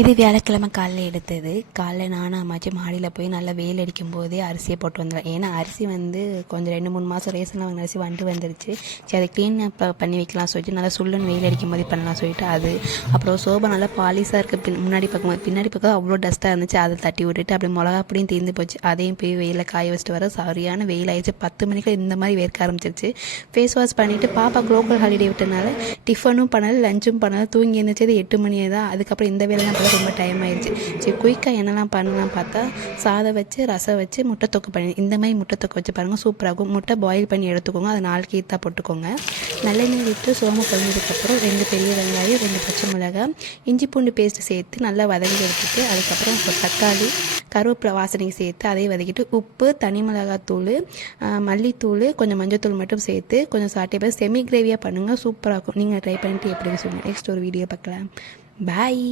இது வியாழக்கிழமை காலைல எடுத்தது. காலைல நானும் அம்மாச்சி மாடியில் போய் நல்லா வெயில் அடிக்கும் போதே அரிசியை போட்டு வந்துடும். ஏன்னா அரிசி வந்து கொஞ்சம் 2-3 மாதம் ரேஷனில் வாங்கின அரிசி வந்துருச்சு. சரி அதை க்ளீன் பண்ணி வைக்கலாம் சொல்லிட்டு நல்லா சுள்ளுன்னு வெயில் அடிக்கும் போதே பண்ணலாம் சொல்லிட்டு அது. அப்புறம் சோபா நல்லா பாலிஷாக இருக்குது. முன்னாடி பக்கம் பின்னாடி பக்கம் அவ்வளோ டஸ்ட்டாக இருந்துச்சு. அதை தட்டி விட்டுட்டு அப்படி மிளகா அப்படியும் தீர்ந்து போச்சு. அதையும் போய் வெயிலில் காய வச்சுட்டு வர சரியான வெயில் ஆயிடுச்சு. 10 மணிக்கு இந்த மாதிரி வேர்க்க ஆரம்பிச்சிருச்சு. ஃபேஸ் வாஷ் பண்ணிவிட்டு பாப்பா குளோக்கல் ஹாலிடே விட்டனால டிஃபனும் பண்ணல, லஞ்சும் பண்ணல. தூங்கி இருந்துச்சு 8 மணி தான். அதுக்கப்புறம் இந்த வேலைலாம் ரொம்ப டைம் ஆயிடுச்சு. சரி குயிக்காக என்னெல்லாம் பண்ணலாம் பார்த்தா சாதம் வச்சு ரசம் வச்சு முட்டை தொக்கு பண்ணி இந்த மாதிரி முட்டை தொக்கு வச்சு பாருங்கள், சூப்பராகும். முட்டை பாயில் பண்ணி எடுத்துக்கோங்க, அதை 4 கீத்தா போட்டுக்கோங்க. நல்லெண்ணெய் விட்டு சோமு பொரிஞ்சதுக்கப்புறம் 2 பெரிய வெங்காயம், 2 பச்சை மிளகாய், இஞ்சி பூண்டு பேஸ்ட்டு சேர்த்து நல்லா வதங்கி எடுத்துட்டு அதுக்கப்புறம் தக்காளி கருவேப்பிலை வாசனைக்கு சேர்த்து அதையும் வதக்கிட்டு உப்பு, தனி மிளகாத்தூள், மல்லித்தூள், கொஞ்சம் மஞ்சள்தூள் மட்டும் சேர்த்து கொஞ்சம் சாட்டே செமி கிரேவியாக பண்ணுங்கள், சூப்பராக இருக்கும். நீங்கள் ட்ரை பண்ணிட்டு எப்படி சொல்லுங்கள். நெக்ஸ்ட் ஒரு வீடியோ பார்க்கலாம். பாய்.